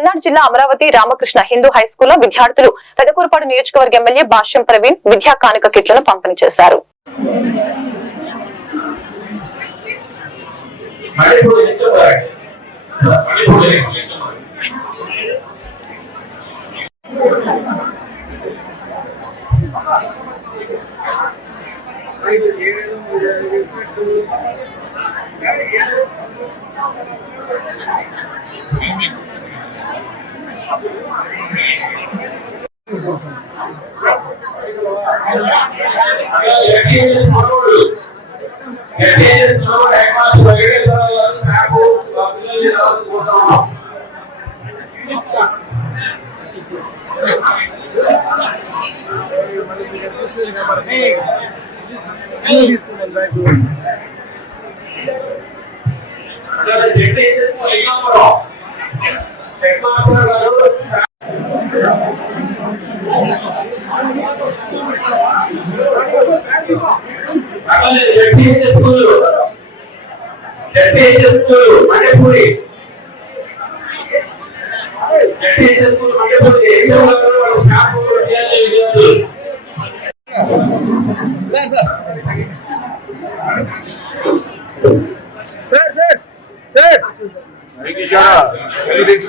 పల్నాడు జిల్లా అమరావతి రామకృష్ణ హిందూ హై స్కూల్లో విద్యార్థులు పెదకూరుపాడు నియోజకవర్గ ఎమ్మెల్యే భాష్యం ప్రవీణ్ విద్యా కానుక కిట్లను పంపిణీ చేశారు.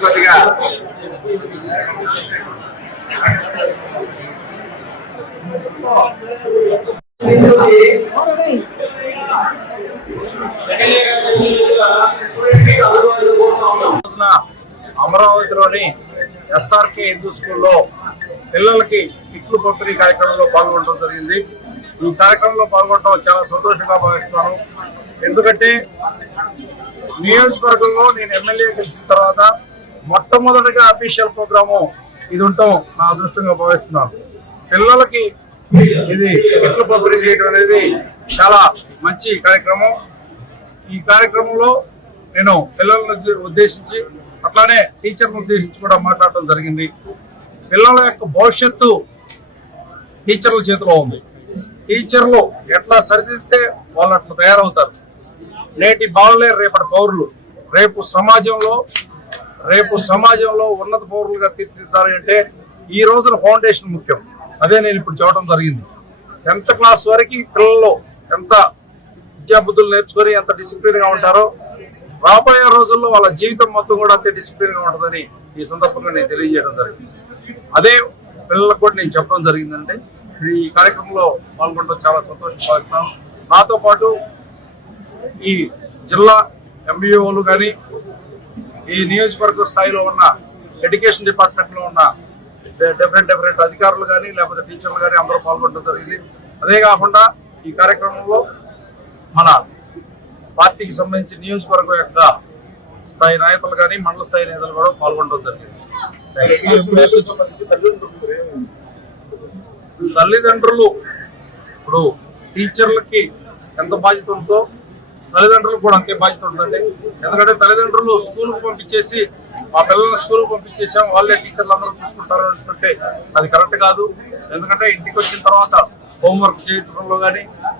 కొద్దిగా అమరావతిలోని ఎస్ఆర్కే హిందూ స్కూల్లో పిల్లలకి కిట్లు పంపిణీ కార్యక్రమంలో పాల్గొనడం జరిగింది. ఈ కార్యక్రమంలో పాల్గొనడం చాలా సంతోషంగా భావిస్తున్నాను. ఎందుకంటే నియోజకవర్గంలో నేను ఎమ్మెల్యే గెలిచిన తర్వాత మొట్టమొదటిగా అఫీషియల్ ప్రోగ్రాము ఇది ఉండటం నా అదృష్టంగా భావిస్తున్నాను. పిల్లలకి ఇది కిట్లు పంపిణీ చేయడం అనేది చాలా మంచి కార్యక్రమం. ఈ కార్యక్రమంలో నేను పిల్లలను ఉద్దేశించి అట్లానే టీచర్లను ఉద్దేశించి కూడా మాట్లాడటం జరిగింది. పిల్లల యొక్క భవిష్యత్తు టీచర్ల చేతిలో ఉంది. టీచర్లు ఎట్లా సరిదిద్దితే వాళ్ళు అట్లా తయారవుతారు. నేటి బాలలే రేపటి పౌరులు. రేపు సమాజంలో ఉన్నత పౌరులుగా తీర్చిదిద్దాలి అంటే ఈ రోజున ఫౌండేషన్ ముఖ్యం. అదే నేను ఇప్పుడు చూడటం జరిగింది. 10th క్లాస్ వరకు పిల్లలు ఎంత విద్యాబుద్ధులు నేర్చుకొని ఎంత డిసిప్లిన్ గా ఉంటారో రాబోయే రోజుల్లో వాళ్ళ జీవితం మొత్తం కూడా అంతే డిసిప్లిన్ గా ఉంటుందని ఈ సందర్భంగా నేను తెలియజేయడం జరిగింది. అదే పిల్లలకు కూడా నేను చెప్పడం జరిగిందంటే ఈ కార్యక్రమంలో పాల్గొనడం చాలా సంతోషపడుతున్నాను. నాతో పాటు ఈ జిల్లా ఎంబీఓలు కానీ ఈ నియోజకవర్గ స్థాయిలో ఉన్న ఎడ్యుకేషన్ డిపార్ట్మెంట్ లో ఉన్న డిఫరెంట్ అధికారులు కానీ లేకపోతే టీచర్లు కానీ అందరూ పాల్గొనడం జరిగింది. అదే కాకుండా ఈ కార్యక్రమంలో మన పార్టీకి సంబంధించి నియోజకవర్గం యొక్క స్థాయి నాయకులు కానీ మండల స్థాయి నేతలు కూడా పాల్గొనడం జరిగింది. తల్లిదండ్రులు ఇప్పుడు టీచర్లకి ఎంత బాధ్యత ఉందో తల్లిదండ్రులకు కూడా అంతే బాధ్యత ఉంటుందండి. ఎందుకంటే తల్లిదండ్రులు స్కూల్కి పంపించేసి మా పిల్లల్ని స్కూల్కి పంపించేసాం వాళ్ళే టీచర్లు అందరూ చూసుకుంటారు అనుకుంటే అది కరెక్ట్ కాదు. ఎందుకంటే ఇంటికి వచ్చిన తర్వాత హోంవర్క్ చేయించడంలో కానీ